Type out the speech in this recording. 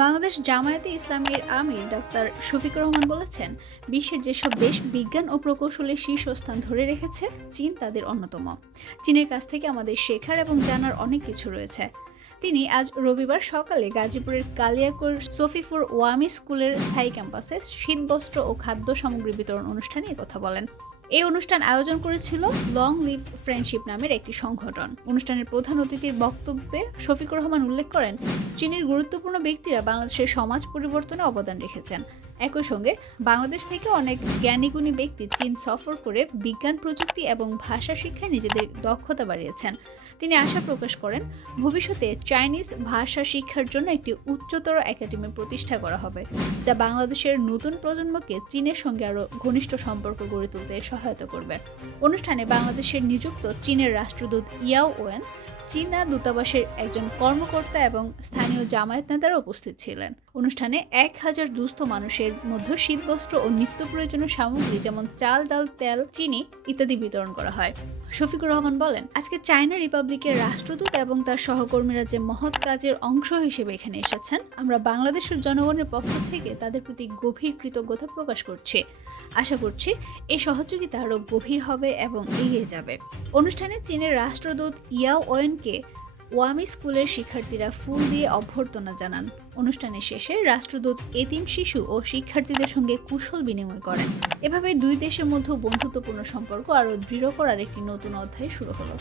বাংলাদেশ জামায়াতে ইসলামীর আমির ডক্টর শফিকুর রহমান বলেছেন, বিশ্বের যেসব দেশ বিজ্ঞান ও প্রকৌশলের শীর্ষস্থান ধরে রেখেছে, চীন তাদের অন্যতম। চীনের কাছ থেকে আমাদের শেখার এবং জানার অনেক কিছু রয়েছে। তিনি আজ রবিবার সকালে গাজীপুরের কালিয়াকৈর সফিপুর ওয়ামি স্কুলের স্থায়ী ক্যাম্পাসে শীতবস্ত্র ও খাদ্য সামগ্রী বিতরণ অনুষ্ঠানে কথা বলেন। এই অনুষ্ঠান আয়োজন করেছিল লং লিভ ফ্রেন্ডশিপ নামের একটি সংগঠন। অনুষ্ঠানের প্রধান অতিথির বক্তব্যে শফিকুর রহমান উল্লেখ করেন, চীনের গুরুত্বপূর্ণ ব্যক্তিরা বাংলাদেশের সমাজ পরিবর্তনে অবদান রেখেছেন। একই সঙ্গে বাংলাদেশ থেকে অনেক জ্ঞানীগুণী ব্যক্তি চীন সফর করে বিজ্ঞান, প্রযুক্তি এবং ভাষা শিক্ষায় নিজেদের দক্ষতা বাড়িয়েছেন। তিনি আশা প্রকাশ করেন, ভবিষ্যতে চাইনিজ ভাষা শিক্ষার জন্য একটি উচ্চতর একাডেমি প্রতিষ্ঠা করা হবে, যা বাংলাদেশের নতুন প্রজন্মকে চীনের সঙ্গে আরও ঘনিষ্ঠ সম্পর্ক গড়ে তুলতে সহায়তা করবে। অনুষ্ঠানে বাংলাদেশের নিযুক্ত চীনের রাষ্ট্রদূত ইয়াও ওয়েন, চীনা দূতাবাসের একজন কর্মকর্তা এবং স্থানীয় জামায়াত নেতারা উপস্থিত ছিলেন। অনুষ্ঠানে 1000 দুস্থ মানুষের মধ্যে শীতবস্ত্র ও নিত্য প্রয়োজনীয় সামগ্রী যেমন চাল, ডাল, তেল, চিনি ইত্যাদি বিতরণ করা হয়। শফিকুর রহমান বলেন, আজকে চায়না রিপাবলিকের রাষ্ট্রদূত এবং তার সহকর্মীরা যে মহৎ কাজের অংশ হিসেবে এখানে এসেছেন, আমরা বাংলাদেশের জনগণের পক্ষ থেকে তাদের প্রতি গভীর কৃতজ্ঞতা প্রকাশ করছি। আশা করছি এই সহযোগিতা আরও গভীর হবে এবং এগিয়ে যাবে। অনুষ্ঠানে চীনের রাষ্ট্রদূত ইয়াও ওয়েনকে ওয়ামি স্কুলের শিক্ষার্থীরা ফুল দিয়ে অভ্যর্থনা জানান। অনুষ্ঠানের শেষে রাষ্ট্রদূত এতিম শিশু ও শিক্ষার্থীদের সঙ্গে কুশল বিনিময় করেন। এভাবে দুই দেশের মধ্যে বন্ধুত্বপূর্ণ সম্পর্ক আরও দৃঢ় করার একটি নতুন অধ্যায় শুরু হলো।